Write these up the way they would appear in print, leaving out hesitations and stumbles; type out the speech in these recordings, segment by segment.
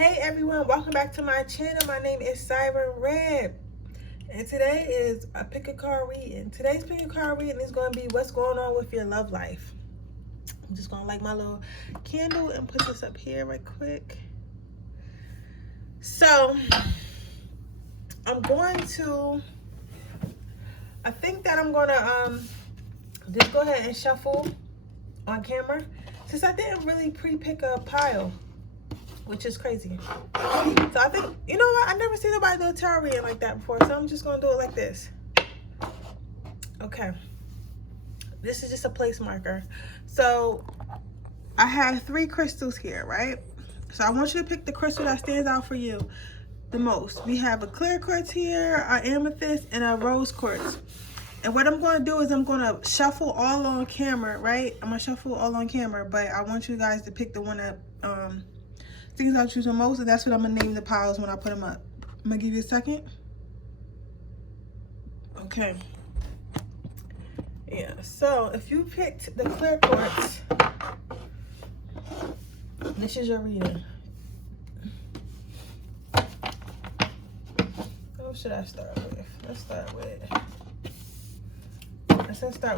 Hey everyone, welcome back to my channel. My name is Siren Redd, and today is a pick a card reading. Today's pick a card reading is going to be what's going on with your love life. I'm just going to light my little candle and put this up here right quick. So I think that I'm going to just go ahead and shuffle on camera since I didn't really pre-pick a pile, which is crazy. So I think, you know what, I never seen nobody do a tarot reading like that before, so I'm just gonna do it like this. Okay, this is just a place marker. So I have 3 crystals here, right? So I want you to pick the crystal that stands out for you the most. We have a clear quartz here, an amethyst, and a rose quartz. And what I'm going to do is I'm going to shuffle all on camera, right? I'm going to shuffle all on camera, but I want you guys to pick the one that things I'll choose the most, and that's what I'm going to name the piles when I put them up. I'm going to give you a second. Okay. Yeah, so if you picked the clear quartz, this is your reading. What should I start with? Let's start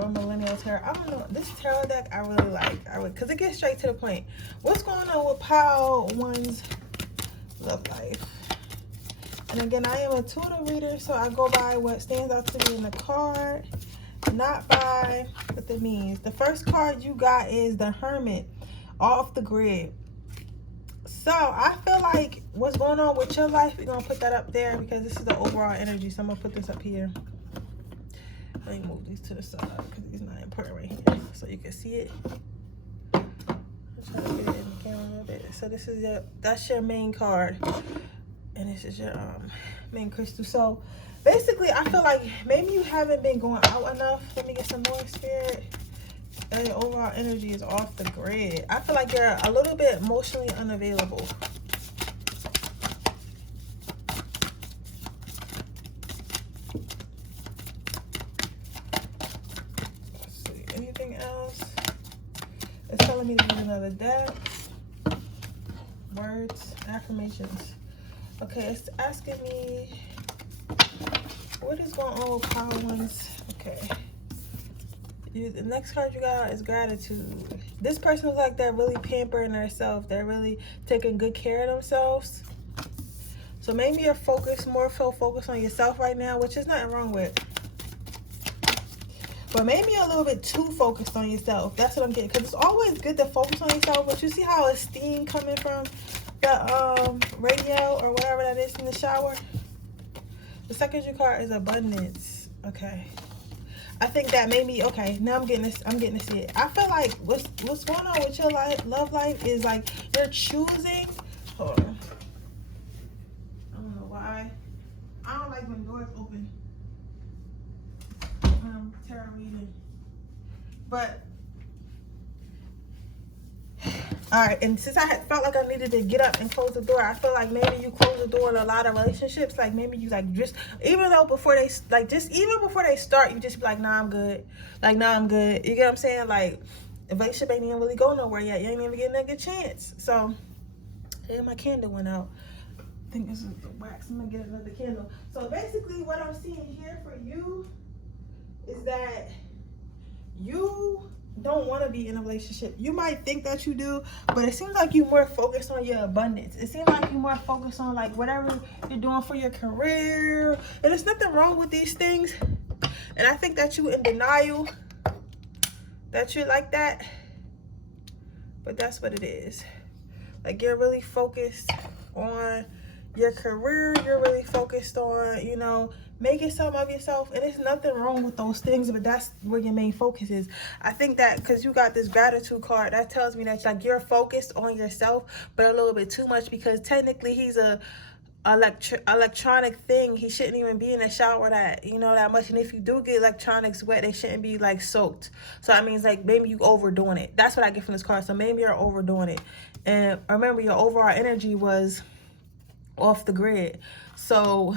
with Millennial Tarot. I don't know. This tarot deck I really like. Because it gets straight to the point. What's going on with pile 1's love life? And again, I am a intuitive reader, so I go by what stands out to me in the card, not by what it means. The first card you got is the Hermit, off the grid. So I feel like what's going on with your life, we're going to put that up there because this is the overall energy. So I'm going to put this up here. Let me move these to the side because these not important right here, so you can see it. I'm trying to get it in the camera a little bit. So this is that's your main card, and this is your main crystal. So basically, I feel like maybe you haven't been going out enough. Let me get some more spirit. And your overall energy is off the grid. I feel like you're a little bit emotionally unavailable. Anything else? It's telling me to use another deck. Words, affirmations. Okay, it's asking me what is going on with pile 1's. Okay. The next card you got is gratitude. This person is like they're really pampering themselves. They're really taking good care of themselves. So maybe you're more focused on yourself right now, which is nothing wrong with. But maybe you're a little bit too focused on yourself. That's what I'm getting. Because it's always good to focus on yourself. But you see how it's steam coming from the radio or whatever that is in the shower? The second card is abundance. Okay. I think that maybe, okay, now I'm getting to see it. I feel like what's going on with your love life is like you're choosing. Hold on. I don't know why. I don't like when doors open. Tarot reading, but all right. And since I had felt like I needed to get up and close the door, I feel like maybe you close the door in a lot of relationships. Like maybe you like just even before they start, you just be like, nah, I'm good. Like, nah, I'm good. You get what I'm saying? Like, the relationship ain't even really go nowhere yet. You ain't even getting a good chance. So, yeah, my candle went out. I think this is the wax. I'm gonna get another candle. So basically, what I'm seeing here for you is that you don't want to be in a relationship. You might think that you do, but it seems like you're more focused on your abundance. It seems like you're more focused on like whatever you're doing for your career. And there's nothing wrong with these things. And I think that you in denial that you're like that. But that's what it is. Like you're really focused on your career. You're really focused on, you know, making something of yourself, and there's nothing wrong with those things, but that's where your main focus is. I think that because you got this gratitude card, that tells me that like you're focused on yourself, but a little bit too much, because technically he's a electronic thing. He shouldn't even be in the shower that much, and if you do get electronics wet, they shouldn't be like soaked. So that means like maybe you overdoing it. That's what I get from this card. So maybe you're overdoing it. And remember, your overall energy was off the grid. So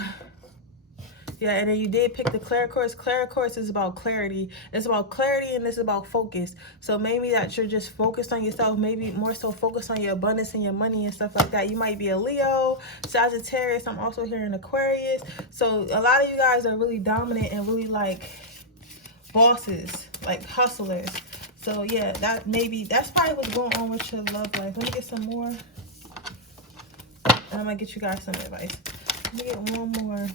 Yeah, and then you did pick the Clear Quartz. Clear Quartz is about clarity. It's about clarity, and it's about focus. So maybe that you're just focused on yourself, maybe more so focused on your abundance and your money and stuff like that. You might be a Leo, Sagittarius. I'm also hearing Aquarius. So a lot of you guys are really dominant and really like bosses, like hustlers. So yeah, that's probably what's going on with your love life. Let me get some more. I'm gonna get you guys some advice. Let me get one more.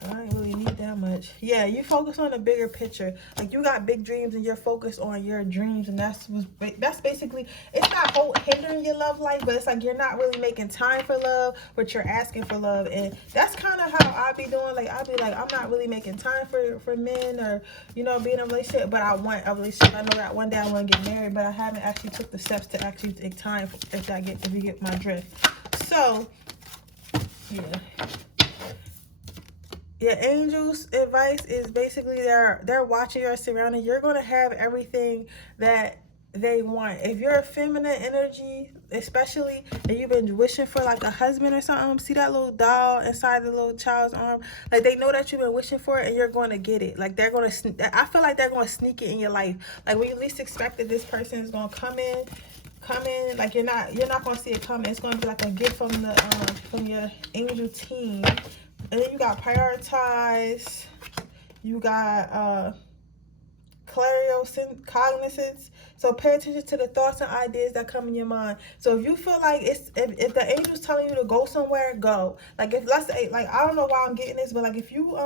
I don't really need that much. Yeah, you focus on the bigger picture. Like, you got big dreams and you're focused on your dreams, and that's basically, it's not hindering your love life, but it's like you're not really making time for love, but you're asking for love. And that's kind of how I be doing. Like, I be like, I'm not really making time for men, or, you know, being in a relationship, but I want a relationship. I know that one day I want to get married, but I haven't actually took the steps to actually take time if you get my drift. So yeah. Your angels' advice is basically they're watching your surroundings. You're going to have everything that they want. If you're a feminine energy, especially, and you've been wishing for like a husband or something, see that little doll inside the little child's arm? Like, they know that you've been wishing for it, and you're going to get it. Like, they're going to, I feel like they're going to sneak it in your life. Like, when you least expect it, this person is going to come in, like you're not going to see it coming. It's going to be like a gift from your angel team. And then you got prioritize, you got cognizance. So pay attention to the thoughts and ideas that come in your mind. So if you feel like if the angel's telling you to go somewhere, go. Like, if, let's say, like, I don't know why I'm getting this, but like, if you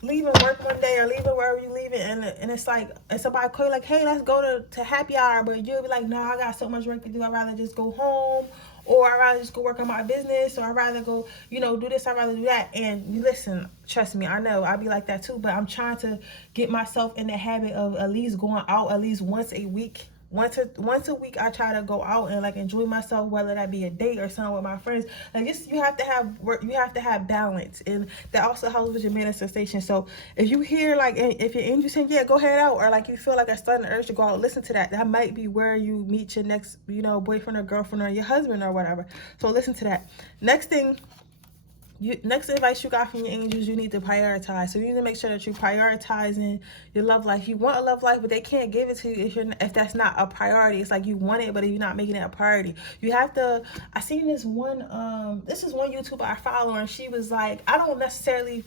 leaving work one day or leaving wherever you leaving, and it's like, and somebody call you like, hey, let's go to happy hour, but you'll be like, no, I got so much work to do, I'd rather just go home, or I'd rather just go work on my business, or I'd rather go, you know, do this, I'd rather do that. And listen, trust me, I know I'd be like that too, but I'm trying to get myself in the habit of at least going out at least once a week. Once a week, I try to go out and like enjoy myself, whether that be a date or something with my friends. Like, you have to have work, you have to have balance, and that also helps with your manifestation. So if you hear like, if your angel saying, yeah, go head out, or like you feel like a sudden urge to go out, listen to that. That might be where you meet your next, you know, boyfriend or girlfriend, or your husband or whatever. So listen to that. Next advice you got from your angels, you need to prioritize. So you need to make sure that you're prioritizing your love life. You want a love life, but they can't give it to you if that's not a priority. It's like you want it, but if you're not making it a priority, you have to. I seen this one YouTuber I follow, and she was like, I don't necessarily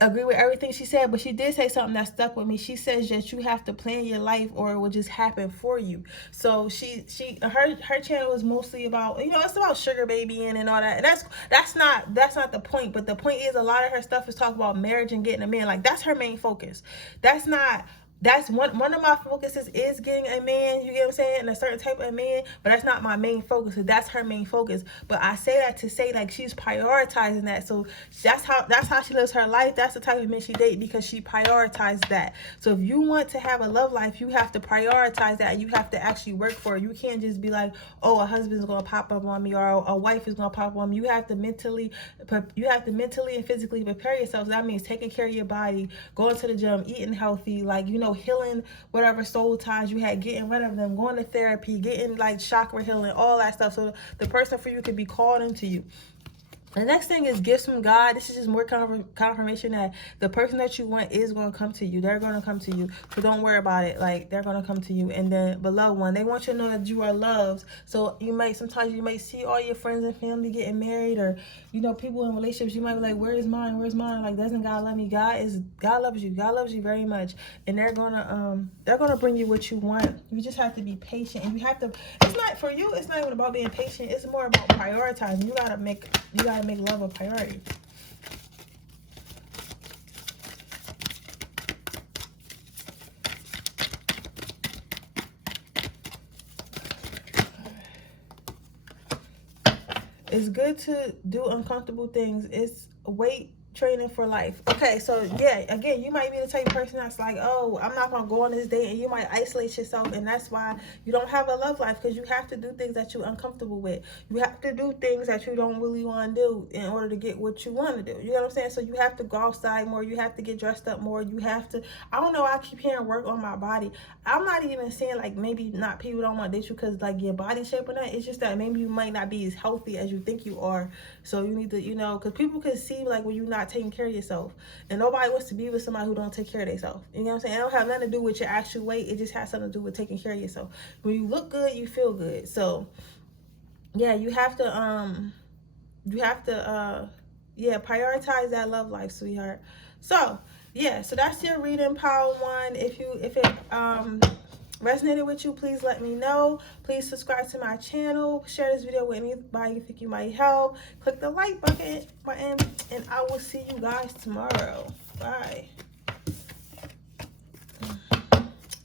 agree with everything she said, but she did say something that stuck with me. She says that you have to plan your life, or it will just happen for you. So her channel was mostly about, you know, it's about sugar babying and all that. And that's not the point. But the point is, a lot of her stuff is talking about marriage and getting a man. Like, that's her main focus. That's one of my focuses is getting a man, you get what I'm saying, and a certain type of man, but that's not my main focus. That's her main focus. But I say that to say, like, she's prioritizing that. So that's how she lives her life. That's the type of man she dates, because she prioritized that. So if you want to have a love life, you have to prioritize that, and you have to actually work for it. You can't just be like, oh, a husband's gonna pop up on me, or a wife is gonna pop up on me. You have to mentally and physically prepare yourself. So that means taking care of your body, going to the gym, eating healthy, like, you know, healing whatever soul ties you had, getting rid of them, going to therapy, getting like chakra healing, all that stuff, so the person for you could be called into you. The next thing is gifts from God. This is just more confirmation that the person that you want is going to come to you. They're going to come to you. So don't worry about it. Like, they're going to come to you. And then, beloved one, they want you to know that you are loved. So sometimes you may see all your friends and family getting married, or, you know, people in relationships. You might be like, where is mine? Where's mine? Like, doesn't God love me? God loves you. God loves you very much. And they're going to bring you what you want. You just have to be patient. And you have to, it's not for you. It's not even about being patient. It's more about prioritizing. You got to make love a priority. It's good to do uncomfortable things. It's wait training for life. Okay, so yeah, again, you might be the type of person that's like, oh, I'm not gonna go on this date, and you might isolate yourself, and that's why you don't have a love life, because you have to do things that you're uncomfortable with. You have to do things that you don't really want to do in order to get what you want to do. You know what I'm saying? So you have to go outside more, you have to get dressed up more, you have to, I don't know, I keep hearing work on my body. I'm not even saying like maybe not people don't want to date you because like your body shape or not. It's just that maybe you might not be as healthy as you think you are. So you need to, you know, because people can see like when you're not taking care of yourself, and nobody wants to be with somebody who don't take care of themselves. You know what I'm saying? It don't have nothing to do with your actual weight. It just has something to do with taking care of yourself. When you look good, you feel good. So yeah, you have to yeah, prioritize that love life, sweetheart. So yeah, so that's your reading, Power One. If it resonated with you, please let me know. Please subscribe to my channel. Share this video with anybody you think you might help. Click the like button, and I will see you guys tomorrow. Bye.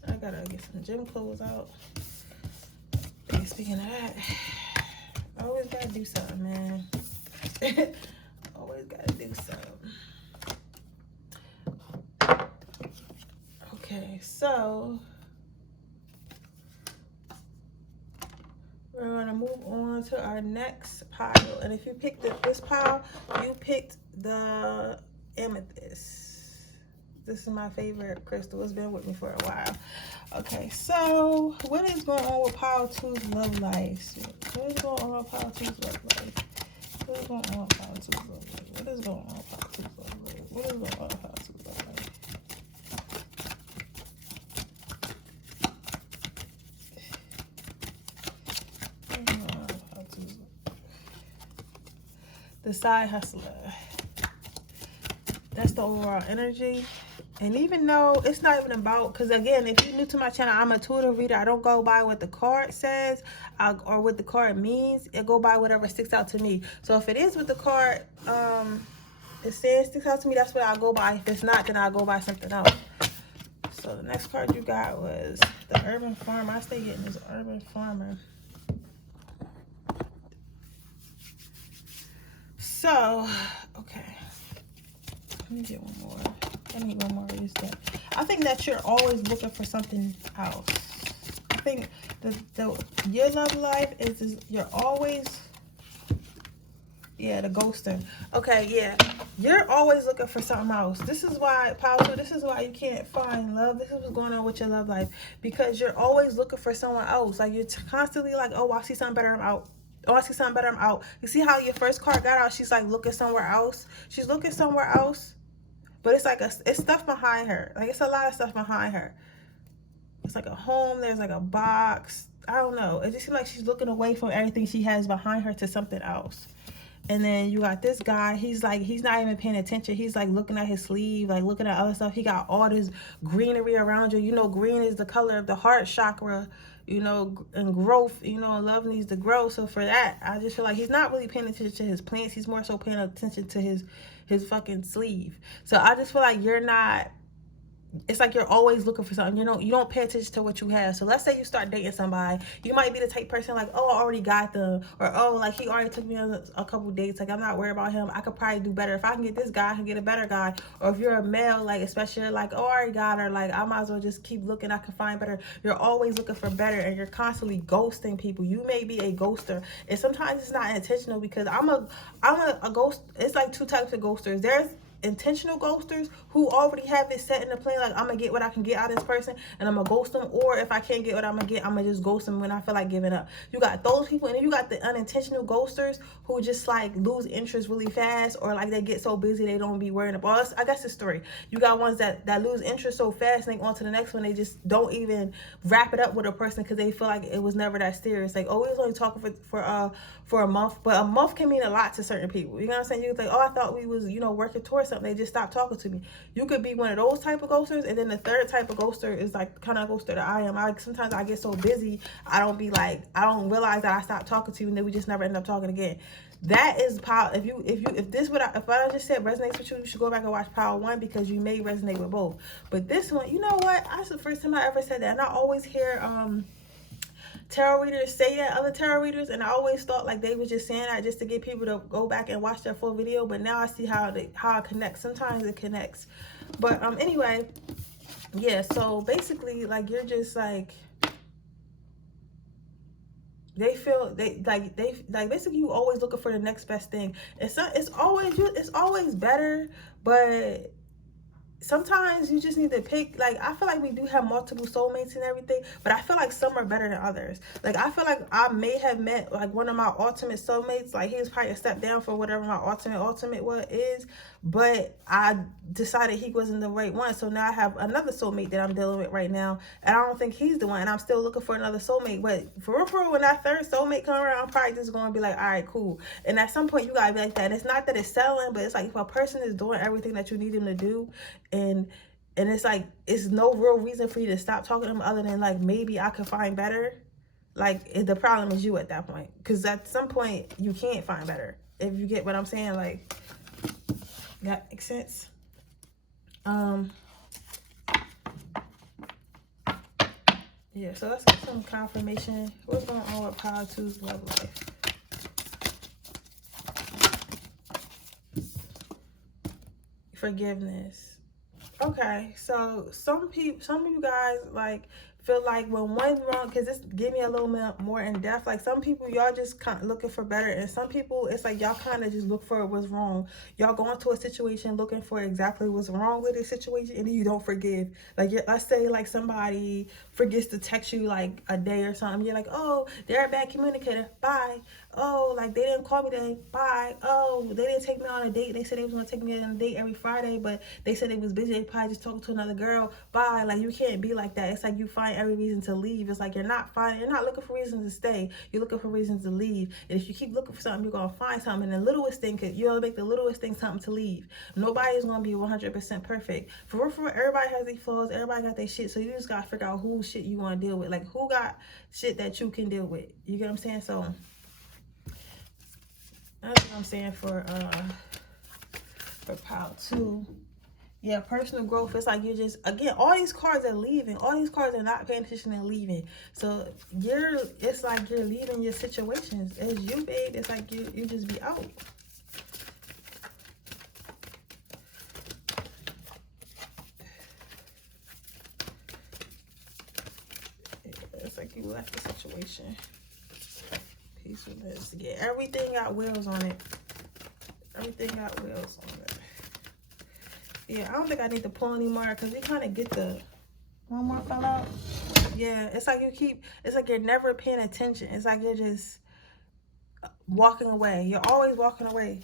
I gotta get some gym clothes out. Hey, speaking of that, I always gotta do something, man. Always gotta do something. Okay, so we're gonna move on to our next pile. And if you picked this pile, you picked the Amethyst. This is my favorite crystal. It's been with me for a while. Okay, so what is going on with pile 2's love life? What is going on with pile 2's love life? What is going on with pile 2's love life? What is going on with pile 2's love life? What is going on with pile 2's love life? The side hustler. That's the overall energy. And even though it's not even about, because again, if you're new to my channel, I'm a intuitive reader. I don't go by what the card says or what the card means. I go by whatever sticks out to me. So if it is what the card it says sticks out to me, that's what I'll go by. If it's not, then I'll go by something else. So the next card you got was the Urban Farmer. I stay getting this Urban Farmer. So, okay. Let me get one more. I need one more of this stuff. I think that you're always looking for something else. I think your love life is you're always, yeah, the ghoster. Okay, yeah. You're always looking for something else. This is why, Power 2, this is why you can't find love. This is what's going on with your love life. Because you're always looking for someone else. Like, you're constantly like, oh, I see something better, I'm out. Oh, I see something better, I'm out. You see how your first card got out? She's like looking somewhere else. She's looking somewhere else. But it's like it's stuff behind her. Like, it's a lot of stuff behind her. It's like a home. There's like a box. I don't know. It just seems like she's looking away from everything she has behind her to something else. And then you got this guy. He's like, he's not even paying attention. He's like looking at his sleeve, like looking at other stuff. He got all this greenery around you. You know, green is the color of the heart chakra, you know, and growth, you know, and love needs to grow. So for that, I just feel like he's not really paying attention to his plants. He's more so paying attention to his fucking sleeve. So I just feel like you're not, it's like you're always looking for something. You don't pay attention to what you have. So let's say you start dating somebody. You might be the type person like, oh, I already got them. Or, oh, like, he already took me on a couple dates. Like, I'm not worried about him. I could probably do better. If I can get this guy, I can get a better guy. Or if you're a male, like, especially like, oh, I already got her. Like, I might as well just keep looking. I can find better. You're always looking for better. And you're constantly ghosting people. You may be a ghoster. And sometimes it's not intentional, because I'm a ghost. It's like two types of ghosters. There's intentional ghosters who already have it set in the plan, like, I'm gonna get what I can get out of this person and I'm gonna ghost them, or if I can't get what I'm gonna get, I'm gonna just ghost them when I feel like giving up. You got those people, and then you got the unintentional ghosters who just like lose interest really fast, or like they get so busy they don't be worrying about us. I guess it's three. You got ones that lose interest so fast and they go on to the next one. They just don't even wrap it up with a person because they feel like it was never that serious. Like, oh, we was only talking for a month, but a month can mean a lot to certain people. You know what I'm saying? You think, oh, I thought we was, you know, working towards something. They just stopped talking to me. You could be one of those type of ghosters, and then the third type of ghoster is like kind of ghoster that I am. Sometimes I get so busy, I don't realize that I stopped talking to you, and then we just never end up talking again. That is power. If what I just said resonates with you, you should go back and watch Power 1, because you may resonate with both. But this one, you know what? That's the first time I ever said that, and I always hear tarot readers say that, other tarot readers, and I always thought like they was just saying that just to get people to go back and watch their full video, but now I see how it connects. Sometimes it connects. But anyway, yeah, so basically like you're just like, they feel they basically you always looking for the next best thing. It's always better, but sometimes you just need to pick. Like, I feel like we do have multiple soulmates and everything, but I feel like some are better than others. Like, I feel like I may have met like one of my ultimate soulmates. Like, he was probably a step down for whatever my ultimate what is, but I decided he wasn't the right one. So now I have another soulmate that I'm dealing with right now, and I don't think he's the one, and I'm still looking for another soulmate. But for real, when that third soulmate come around, I'm probably just going to be like, all right, cool. And at some point you gotta be like that. And it's not that it's settling, but it's like if a person is doing everything that you need them to do, and it's like it's no real reason for you to stop talking to them other than like maybe I could find better. Like, the problem is you at that point, because at some point you can't find better, if you get what I'm saying. Like, that makes sense. Yeah, so let's get some confirmation. What's going on with Power 2's love life? Forgiveness. Okay, so some of you guys like feel like when one's wrong, because this give me a little bit more in depth. Like, some people, y'all just kind of looking for better, and some people it's like y'all kind of just look for what's wrong. Y'all go into a situation looking for exactly what's wrong with the situation, and then you don't forgive. Like, let's say like somebody forgets to text you like a day or something. You're like, oh, they're a bad communicator, bye. Oh, like they didn't call me today, bye. Oh, they didn't take me on a date. They said they was gonna take me on a date every Friday, but they said they was busy. They probably just talking to another girl, bye. Like, you can't be like that. It's like you find every reason to leave. It's like you're not looking for reasons to stay. You're looking for reasons to leave. And if you keep looking for something, you're gonna find something. And the littlest thing you'll make the littlest thing something to leave. Nobody's gonna be 100% perfect. For real, everybody has their flaws. Everybody got their shit. So you just gotta figure out whose shit you want to deal with. Like, who got shit that you can deal with. You get what I'm saying? So that's what I'm saying for Power 2. Yeah, personal growth. It's like you're just, again, all these cards are leaving. All these cards are not paying attention and leaving. So it's like you're leaving your situations. As you, babe, it's like you just be out. It's like you left the situation. Peacefulness. Yeah, everything got wheels on it. Everything got wheels on it. Yeah, I don't think I need to pull anymore, because we kind of get the one more fell out. Yeah, it's like it's like you're never paying attention. It's like you're just walking away. You're always walking away.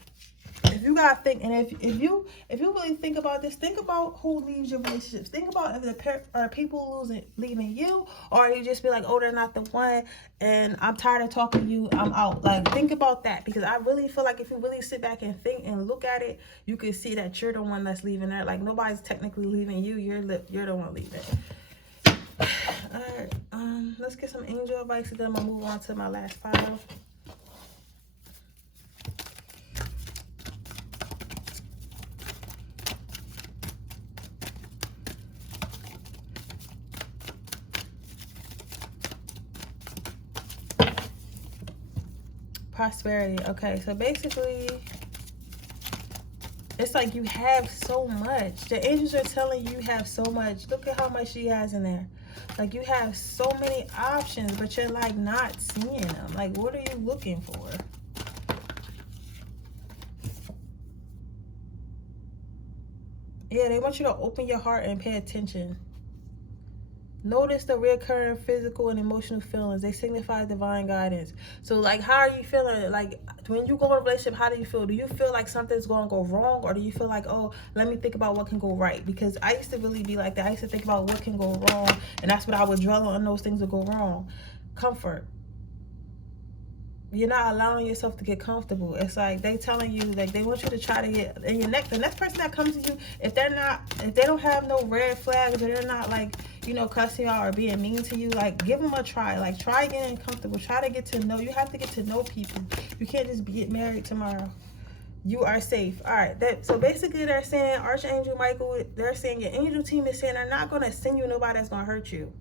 If you gotta think, and if you really think about this, think about who leaves your relationships. Think about if are people leaving you, or you just be like, oh, they're not the one, and I'm tired of talking to you, I'm out. Like, think about that, because I really feel like if you really sit back and think and look at it, you can see that you're the one that's leaving there. Like, nobody's technically leaving you. You're the one leaving. All right, let's get some angel advice, and then I'm gonna move on to my last file. Prosperity. Okay, so basically it's like you have so much. The angels are telling you have so much. Look at how much she has in there. Like, you have so many options, but you're like not seeing them. Like, what are you looking for? Yeah, they want you to open your heart and pay attention. Notice the recurring physical and emotional feelings. They signify divine guidance. So, like, how are you feeling? Like, when you go in a relationship, how do you feel? Do you feel like something's going to go wrong? Or do you feel like, oh, let me think about what can go right? Because I used to really be like that. I used to think about what can go wrong. And that's what I would dwell on, those things that go wrong. Comfort. You're not allowing yourself to get comfortable. It's like they telling you, like, they want you to try to get, and the next person that comes to you, if they don't have no red flags, or they're not like, you know, cussing out or being mean to you, like, give them a try. Like, try getting comfortable. Try to get to know. You have to get to know people. You can't just get married tomorrow. You are safe. All right. So basically, they're saying, Archangel Michael, they're saying your angel team is saying they're not going to send you nobody that's going to hurt you.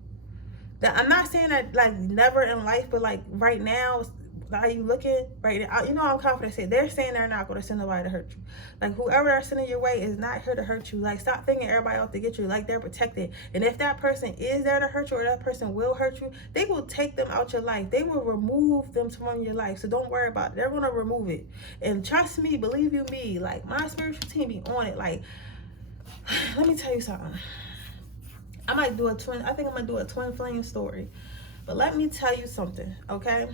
That I'm not saying that like never in life, but like right now, how you looking right now, you know, I'm confident saying they're saying they're not going to send nobody to hurt you. Like whoever they're sending your way is not here to hurt you. Like stop thinking everybody out to get you. Like they're protected. And if that person is there to hurt you, or that person will hurt you, they will take them out your life. They will remove them from your life. So don't worry about it. They're going to remove it. And trust me, believe you me, like my spiritual team be on it. Like, let me tell you something. I think I'm gonna do a twin flame story. But let me tell you something, okay?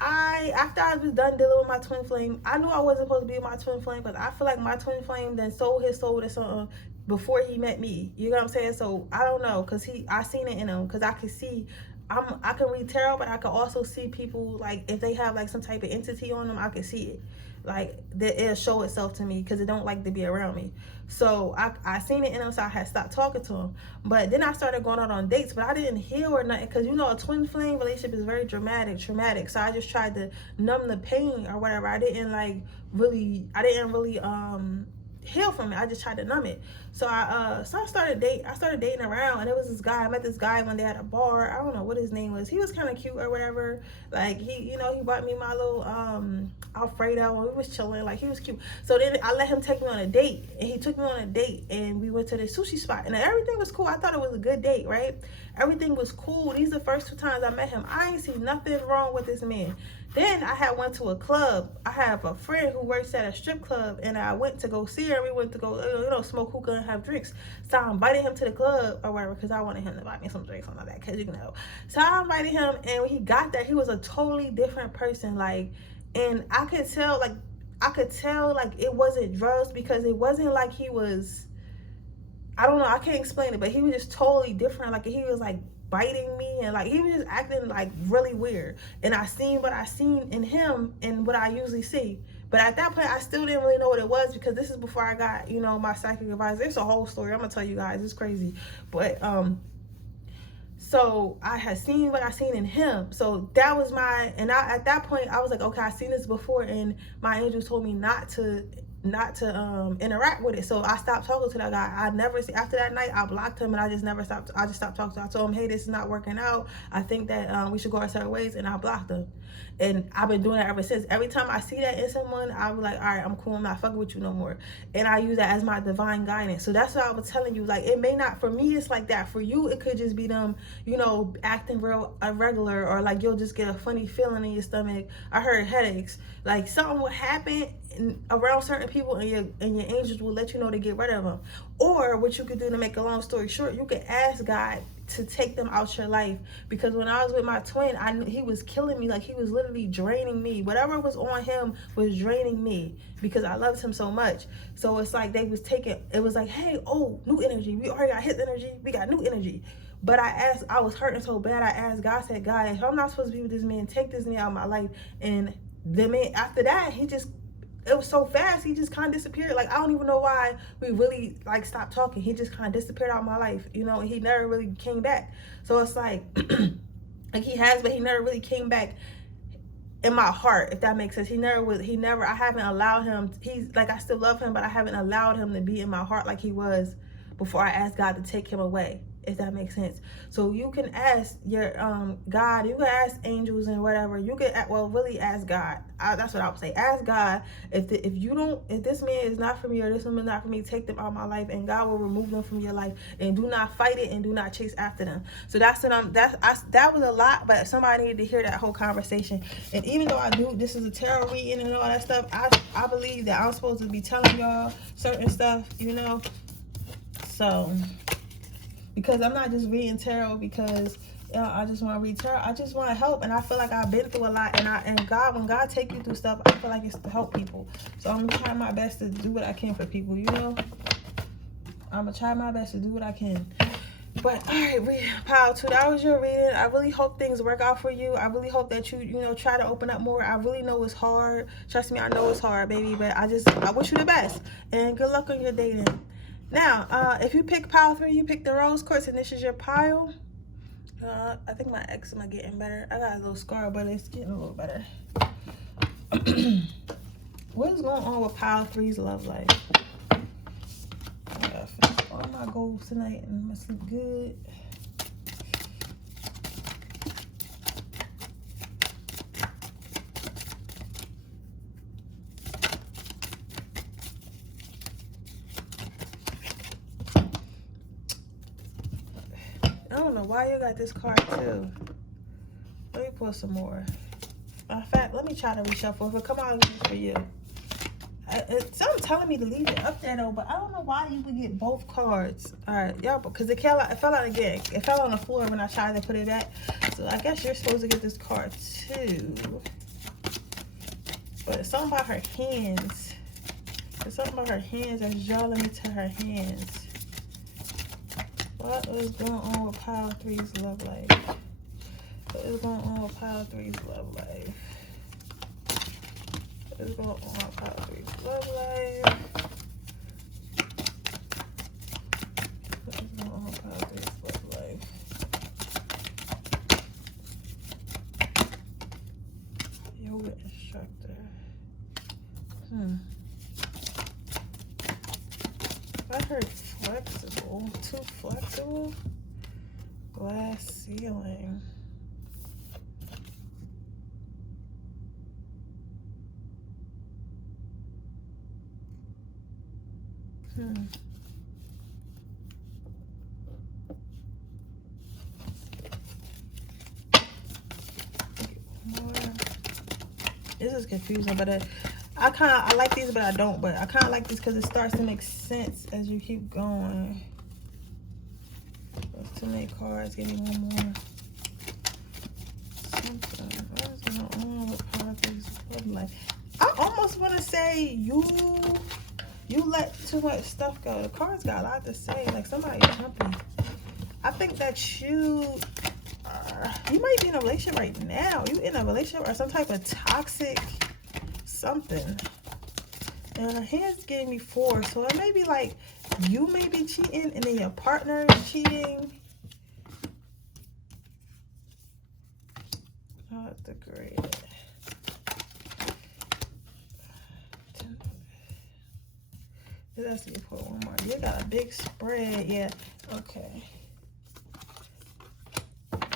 After I was done dealing with my twin flame, I knew I wasn't supposed to be with my twin flame, because I feel like my twin flame then sold his soul to something before he met me. You know what I'm saying? So I don't know, because I seen it in him, because I could see, I can read tarot, but I could also see people, like if they have like some type of entity on them, I could see it. Like it'll show itself to me, because it don't like to be around me. So I seen it in him, so I had stopped talking to him. But then I started going out on dates, but I didn't heal or nothing, because you know a twin flame relationship is very traumatic. So I just tried to numb the pain or whatever. I didn't really heal from it. I just tried to numb it. So I started dating around, and it was this guy. I met this guy one day at a bar. I don't know what his name was. He was kind of cute or whatever. Like he bought me my little Alfredo, and we was chilling. Like he was cute. So then I let him take me on a date, and he took me on a date, and we went to the sushi spot, and everything was cool. I thought it was a good date, right? Everything was cool. These are the first 2 times I met him. I ain't seen nothing wrong with this man. Then I went to a club. I have a friend who works at a strip club, and I went to go see her. We went to go, smoke hookah and have drinks. So I invited him to the club or whatever, because I wanted him to buy me some drinks on that, because So I invited him, and when he got there, he was a totally different person. Like, and I could tell like it wasn't drugs, because it wasn't like he was, I don't know, I can't explain it, but he was just totally different. Like he was like biting me, and like he was just acting like really weird. And I seen what I seen in him and what I usually see. But at that point, I still didn't really know what it was, because this is before I got, my psychic advisor. It's a whole story. I'm gonna tell you guys. It's crazy. But so I had seen what I seen in him. So that was at that point I was like, okay, I seen this before, and my angels told me not to interact with it. So I stopped talking to that guy. After that night, I blocked him, and I just stopped talking to him. I told him, hey, this is not working out. I think that we should go our separate ways, and I blocked him. And I've been doing that ever since. Every time I see that in someone, I'm like, all right, I'm cool. I'm not fucking with you no more. And I use that as my divine guidance. So that's what I was telling you. Like, it may not, for me, it's like that. For you, it could just be them, acting real irregular, or like you'll just get a funny feeling in your stomach. I heard headaches. Like something will happen around certain people, and your angels will let you know to get rid of them. Or what you could do, to make a long story short, you could ask God to take them out your life. Because when I was with my twin, I knew he was killing me. Like he was literally draining me. Whatever was on him was draining me, because I loved him so much. So it's like it was like, hey, new energy. We already got his energy. We got new energy. But I was hurting so bad. I asked God, said, God, if I'm not supposed to be with this man, take this man out of my life. And the man, after that, it was so fast, he just kind of disappeared. Like, I don't even know why we really stopped talking. He just kind of disappeared out of my life, and he never really came back. So it's like, like he has, but he never really came back in my heart, if that makes sense. I haven't allowed him, he's like, I still love him, but I haven't allowed him to be in my heart like he was before I asked God to take him away, if that makes sense. So you can ask your God, you can ask angels and whatever. You can really ask God. That's what I would say. Ask God, if this man is not for me, or this woman is not for me, take them out of my life, and God will remove them from your life. And do not fight it, and do not chase after them. So that was a lot, but somebody needed to hear that whole conversation. And even though this is a tarot reading and all that stuff, I believe that I'm supposed to be telling y'all certain stuff, So, because I'm not just reading tarot because I just want to read tarot. I just want to help, and I feel like I've been through a lot. And God, when God take you through stuff, I feel like it's to help people. So I'm gonna try my best to do what I can for people. I'm gonna try my best to do what I can. But all right, pile 2. That was your reading. I really hope things work out for you. I really hope that you try to open up more. I really know it's hard. Trust me, I know it's hard, baby. But I wish you the best, and good luck on your dating. Now, if you pick pile 3, you pick the rose quartz, and this is your pile. I think my eczema getting better. I got a little scar, but it's getting a little better. What is going on with pile 3's love life? I gotta finish all my goals tonight, and I'm gonna sleep good. don't know why you got this card too. Let me pull some more. In fact, let me try to reshuffle. If it come out again for you. Something's telling me to leave it up there though, but I don't know why you would get both cards. All right, y'all, because it fell out again. It fell on the floor when I tried to put it back. So I guess you're supposed to get this card too. But it's something about her hands. There's something about her hands that's drawing me to her hands. What is going on with Pile 3's love life? What is going on with Pile 3's love life? What is going on with Pile 3's love life? What is going on with Pile 3's love life? Yoga instructor. I heard flexible. Too flexible? Glass ceiling. This is confusing, but I like these, but I don't. But I kind of like this because it starts to make sense as you keep going. There's too many cards. Give me one more. Something. What is going on with Parker's bloodline? I almost want to say you let too much stuff go. The cards got a lot to say. Like somebody's jumping. I think that you might be in a relationship right now. You in a relationship or some type of toxic something. And her hands gave me 4. So it may be like you may be cheating and then your partner is cheating. Not the great. Let's see, put one more. You got a big spread. Yeah. Okay.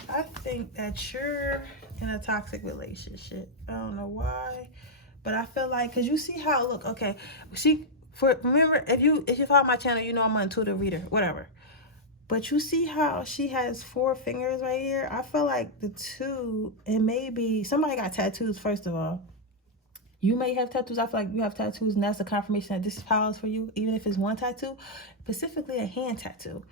I think that you're in a toxic relationship. I don't know why, but I feel like, because you see how, look, okay, remember, if you follow my channel, you know I'm an intuitive reader, whatever. But you see how she has 4 fingers right here? I feel like the 2, and maybe somebody got tattoos, first of all. You may have tattoos. I feel like you have tattoos, and that's a confirmation that this power is for you, even if it's one tattoo, specifically a hand tattoo.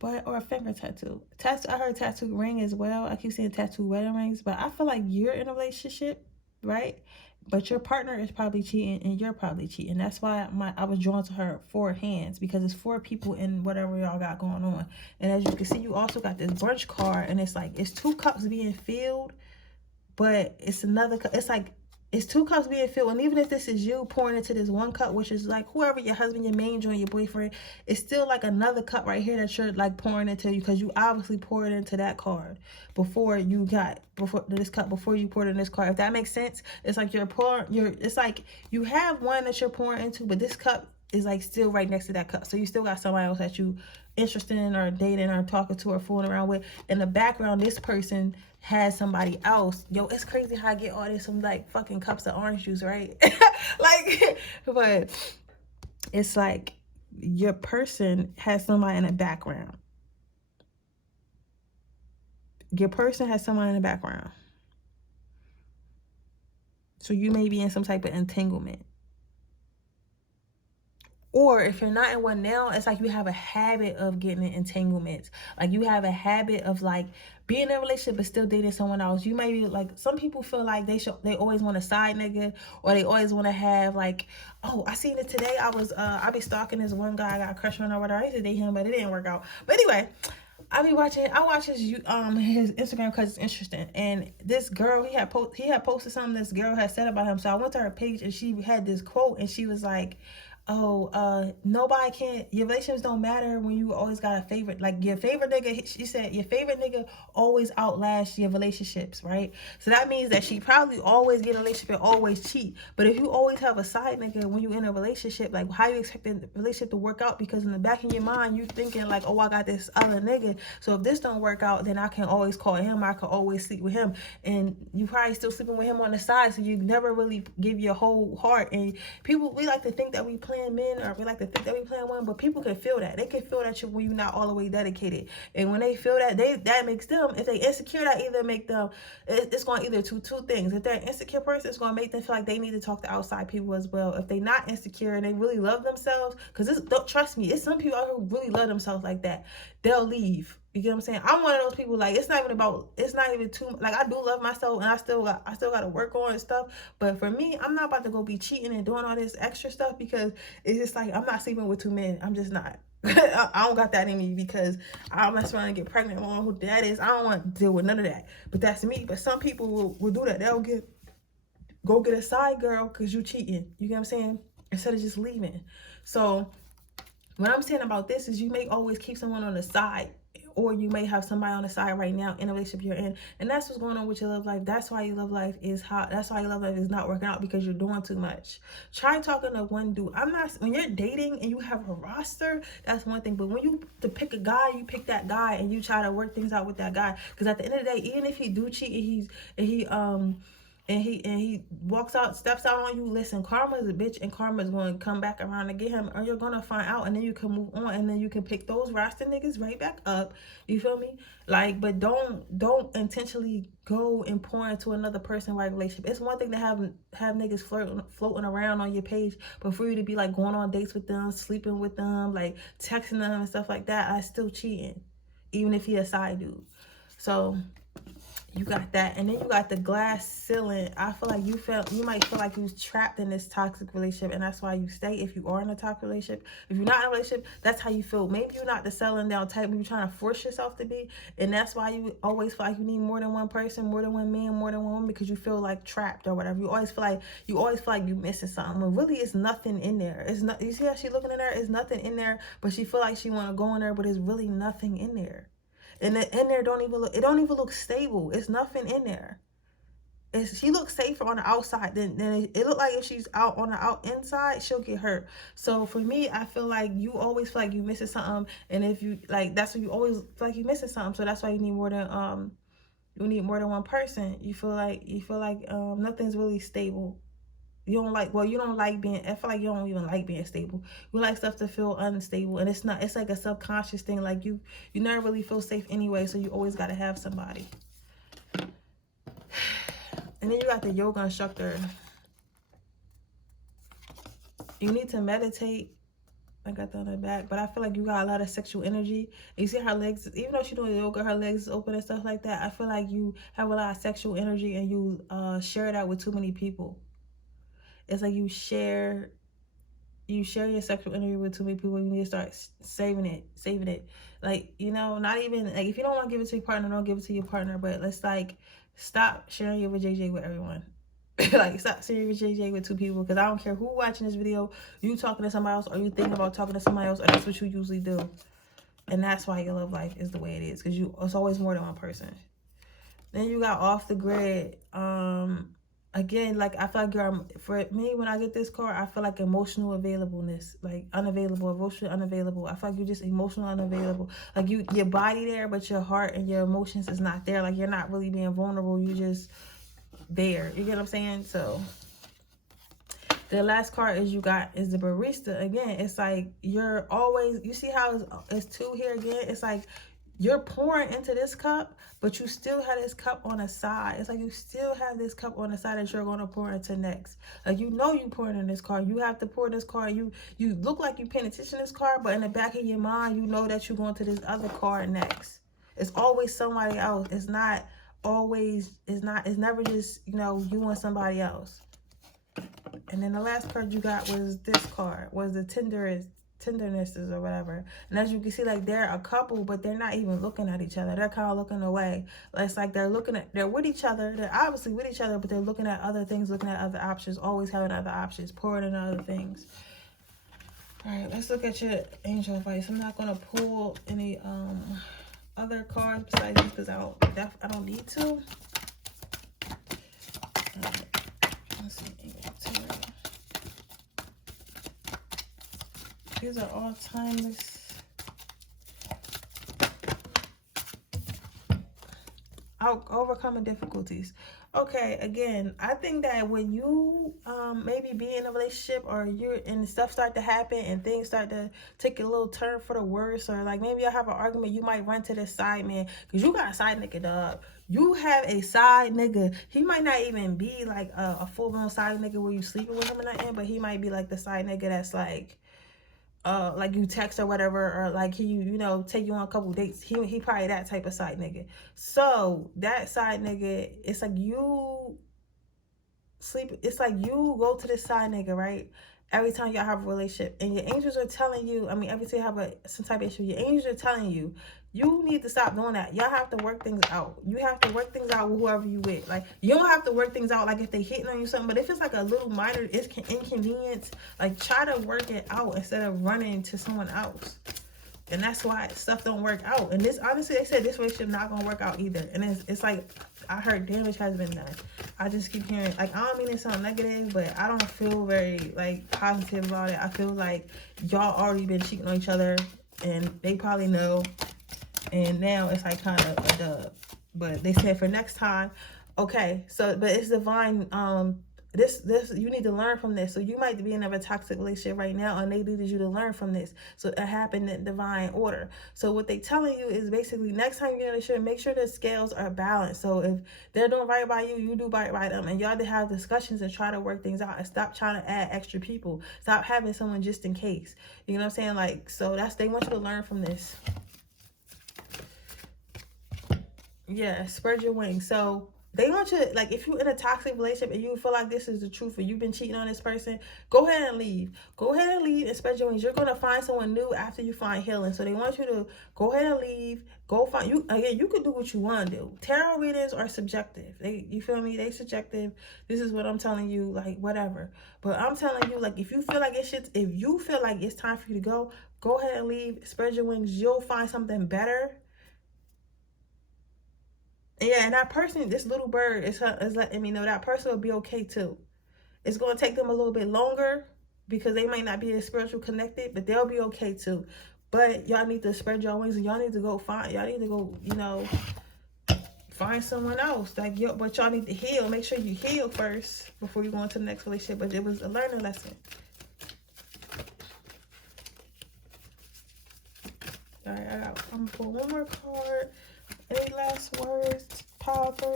Or a finger tattoo. I heard tattoo ring as well. I keep saying tattoo wedding rings, but I feel like you're in a relationship, right? But your partner is probably cheating and you're probably cheating. That's why I was drawn to her 4 hands, because it's 4 people in whatever y'all got going on. And as you can see, you also got this brunch card, and it's like, it's 2 cups being filled, but it's another cup. It's like, it's 2 cups being filled, and even if this is you pouring into this 1 cup, which is like whoever, your husband, your main joint, your boyfriend, it's still like another cup right here that you're like pouring into you, because you obviously poured into that card before you poured in this card. If that makes sense, it's like it's like you have one that you're pouring into, but this cup is like still right next to that cup. So you still got somebody else that you interested in or dating or talking to or fooling around with. In the background, this person has somebody else. Yo, it's crazy how I get all this from like fucking cups of orange juice, right? Like, but it's like your person has somebody in the background. Your person has somebody in the background. So you may be in some type of entanglement. Or if you're not in one now, it's like you have a habit of getting in entanglements. Like you have a habit of like being in a relationship but still dating someone else. You might be like, some people feel like they always want a side nigga, or they always want to have like, oh, I seen it today. I be stalking this one guy I got a crush on or whatever. I used to date him, but it didn't work out. But anyway, I watch his Instagram because it's interesting. And this girl, he had posted something this girl had said about him. So I went to her page and she had this quote, and she was like, your relationships don't matter when you always got a favorite. Like your favorite nigga, she said, your favorite nigga always outlasts your relationships, right? So that means that she probably always get in a relationship and always cheat. But if you always have a side nigga when you in a relationship, like how you expect the relationship to work out? Because in the back of your mind, you thinking like, oh, I got this other nigga. So if this don't work out, then I can always call him. I can always sleep with him. And you probably still sleeping with him on the side. So you never really give your whole heart. And we like to think that we play playing men, or we like to think that we playing women, but people can feel that. They can feel that when you're not all the way dedicated. And when they feel that, that makes them, if they insecure, that either make them, it's going to either two things. If they're an insecure person, it's going to make them feel like they need to talk to outside people as well. If they not insecure and they really love themselves, because trust me, it's some people out here who really love themselves like that. They'll leave. You get what I'm saying? I'm one of those people, like, it's not even too, like, I do love myself, and I still got to work on and stuff. But for me, I'm not about to go be cheating and doing all this extra stuff, because it's just like, I'm not sleeping with 2 men. I'm just not. I don't got that in me, because I'm not trying to get pregnant. I don't know who that is. I don't want to deal with none of that. But that's me. But some people will do that. They'll go get a side girl because you cheating. You get what I'm saying? Instead of just leaving. So what I'm saying about this is, you may always keep someone on the side, or you may have somebody on the side right now in a relationship you're in, and that's what's going on with your love life. That's why your love life is hot. That's why your love life is not working out, because you're doing too much. Try talking to one dude. When you're dating and you have a roster, that's one thing. But when you to pick a guy, you pick that guy and you try to work things out with that guy. Because at the end of the day, even if he do cheat and he walks out, steps out on you, listen, karma is a bitch, and karma is going to come back around to get him, or you're going to find out, and then you can move on, and then you can pick those roster niggas right back up. You feel me? Like, but don't intentionally go and pour into another person while relationship. It's one thing to have niggas floating around on your page, but for you to be like going on dates with them, sleeping with them, like texting them and stuff like that, I still cheating, even if he a side dude. So you got that. And then you got the glass ceiling. I feel like you might feel like you was trapped in this toxic relationship, and that's why you stay. If you are in a toxic relationship, if you're not in a relationship, that's how you feel. Maybe you're not the settling down type, but you're trying to force yourself to be, and that's why you always feel like you need more than one person, more than one man, more than one woman, because you feel like trapped or whatever. You always feel like you're missing something, when really it's nothing in there. It's not. You see how she looking in there? It's nothing in there, but she feel like she want to go in there, but there's really nothing in there. And in there don't even look stable. It's nothing in there. She looks safer on the outside than it look like if she's out on the inside, she'll get hurt. So for me, I feel like you always feel like you missing something, and if you like, that's what you always feel like you missing something. So that's why you need more than one person. You feel like nothing's really stable. You don't like being, I feel like you don't even like being stable. You like stuff to feel unstable, and it's like a subconscious thing. Like you never really feel safe anyway, so you always got to have somebody. And then you got the yoga instructor. You need to meditate. I got that on the back, but I feel like you got a lot of sexual energy. You see her legs, even though she's doing yoga, her legs is open and stuff like that. I feel like you have a lot of sexual energy, and you share that with too many people. It's like you share your sexual energy with too many people. You need to start saving it. Like, not even, like, if you don't want to give it to your partner, don't give it to your partner. But let's, like, stop sharing your JJ with everyone. Like, stop sharing your JJ with 2 people. Because I don't care who watching this video, you talking to somebody else, or you thinking about talking to somebody else, or that's what you usually do. And that's why your love life is the way it is. Because it's always more than one person. Then you got off the grid. Again, like, I feel like for me, when I get this card, I feel like emotional availableness, like unavailable, emotionally unavailable. I feel like you're just emotional unavailable. Like your body there, but your heart and your emotions is not there. Like, you're not really being vulnerable. You just there. You get what I'm saying? So the last card is the barista. Again, it's like you see how it's 2 here again? It's like you're pouring into this cup, but you still have this cup on the side. It's like you still have this cup on the side that you're going to pour into next. Like, you pouring in this card. You have to pour this card. You look like you're paying attention to this card, but in the back of your mind, you know that you're going to this other card next. It's always somebody else. It's never just, you and somebody else. And then the last card you got was this card, was the tendernesses or whatever. And as you can see, like, they're a couple, but they're not even looking at each other. They're kind of looking away. It's like they're with each other. They're obviously with each other, but they're looking at other things, looking at other options, always having other options, pouring in other things. All right, let's look at your angel advice. I'm not going to pull any other cards besides these, because I don't need to. All right, let's see. These are all timeless. I overcoming difficulties. Okay, again, I think that when you maybe be in a relationship or you're and stuff start to happen and things start to take a little turn for the worse, or like maybe you'll have an argument, you might run to this side man because you got a side nigga, dog. You have a side nigga. He might not even be like a full-blown side nigga where you sleeping with him or nothing, but he might be like the side nigga that's like you text or whatever, or like he, take you on a couple dates. He probably that type of side nigga. So that side nigga, it's like you go to this side nigga, right? Every time y'all have a relationship, and your angels are telling you, every time you have some type of issue, your angels are telling you, you need to stop doing that. Y'all have to work things out. You have to work things out with whoever you with. Like, you don't have to work things out like if they hitting on you something, but if it's like a little minor inconvenience, like try to work it out instead of running to someone else. And that's why stuff don't work out. And this, honestly, they said this relationship not gonna work out either. And it's like, I heard damage has been done. I just keep hearing, like, I don't mean it sound negative, but I don't feel very, like, positive about it. I feel like y'all already been cheating on each other, and they probably know. And now it's like kind of a dub. But they said for next time, okay. So, but it's divine. This you need to learn from this. So you might be in a toxic relationship right now, and they needed you to learn from this. So it happened in divine order. So what they telling you is basically next time you get in a relationship, make sure the scales are balanced. So if they're doing right by you, you do right by them, and y'all to have discussions and try to work things out, and stop trying to add extra people. Stop having someone just in case. You know what I'm saying? Like, so they want you to learn from this. Yeah, spread your wings. So they want you, like, if you're in a toxic relationship and you feel like this is the truth and you've been cheating on this person, go ahead and leave. Go ahead and leave and spread your wings. You're going to find someone new after you find healing. So they want you to go ahead and leave. Go find, you can do what you want to do. Tarot readers are subjective. You feel me? They subjective. This is what I'm telling you, like, whatever. But I'm telling you, like, if you feel like it's time for you to go ahead and leave. Spread your wings. You'll find something better. Yeah, and that person, this little bird is letting me know that person will be okay too. It's going to take them a little bit longer because they might not be as spiritual connected, but they'll be okay too. But y'all need to spread your wings, and y'all need to go find someone else. But y'all need to heal. Make sure you heal first before you go into the next relationship. But it was a learning lesson. All right, I'm going to pull one more card. Any last words, Power 3?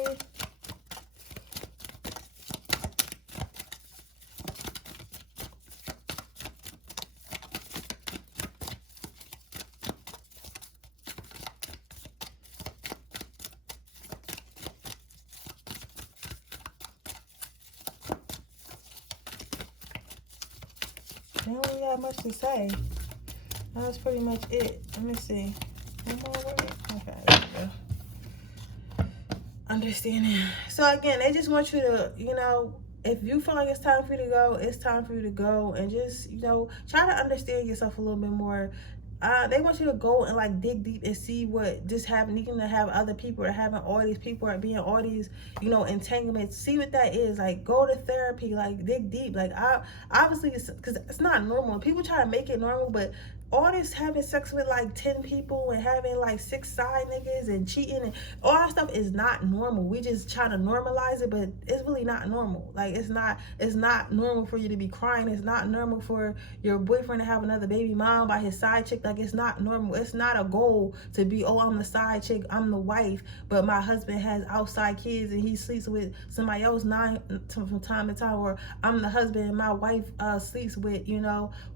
I don't really have much to say. That's pretty much it. Let me see. One more word? Okay, there we go. Understanding. So again, they just want you to, if you feel like it's time for you to go, it's time for you to go, and just, try to understand yourself a little bit more. They want you to go and like dig deep and see what just happened. You can have other people or having all these people or being all these, entanglements. See what that is. Like, go to therapy, like dig deep. Like, obviously because it's not normal. People try to make it normal, but all this having sex with like 10 people and having like 6 side niggas and cheating and all that stuff is not normal. We just try to normalize it, but it's really not normal. Like, it's not normal for you to be crying. It's not normal for your boyfriend to have another baby mom by his side chick. Like, it's not normal. It's not a goal to be, oh, I'm the side chick, I'm the wife, but my husband has outside kids and he sleeps with somebody else from time to time, or I'm the husband and my wife sleeps with,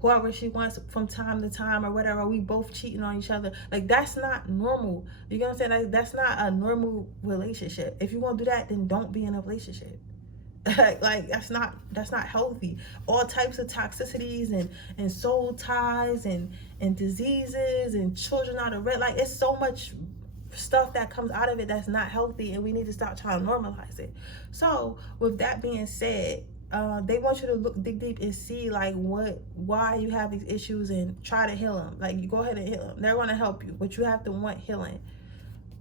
whoever she wants from time to time, or whatever. We both cheating on each other. Like, that's not normal. You know what I'm saying? Like, that's not a normal relationship. If you want to do that, then don't be in a relationship. Like, that's not healthy. All types of toxicities and soul ties and diseases and children out of red. Like, it's so much stuff that comes out of it that's not healthy, and we need to stop trying to normalize it. So with that being said, they want you to dig deep and see like why you have these issues and try to heal them. Like, you go ahead and heal them. They're going to help you, but you have to want healing.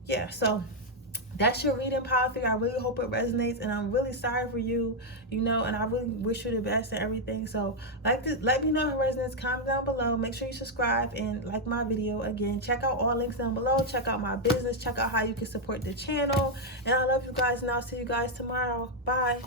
Yeah, so that's your reading policy. I really hope it resonates, and I'm really sorry for you, you know, and I really wish you the best and everything. So let me know if it resonates. Comment down below. Make sure you subscribe and like my video. Again, check out all links down below. Check out my business. Check out how you can support the channel. And I love you guys, and I'll see you guys tomorrow. Bye.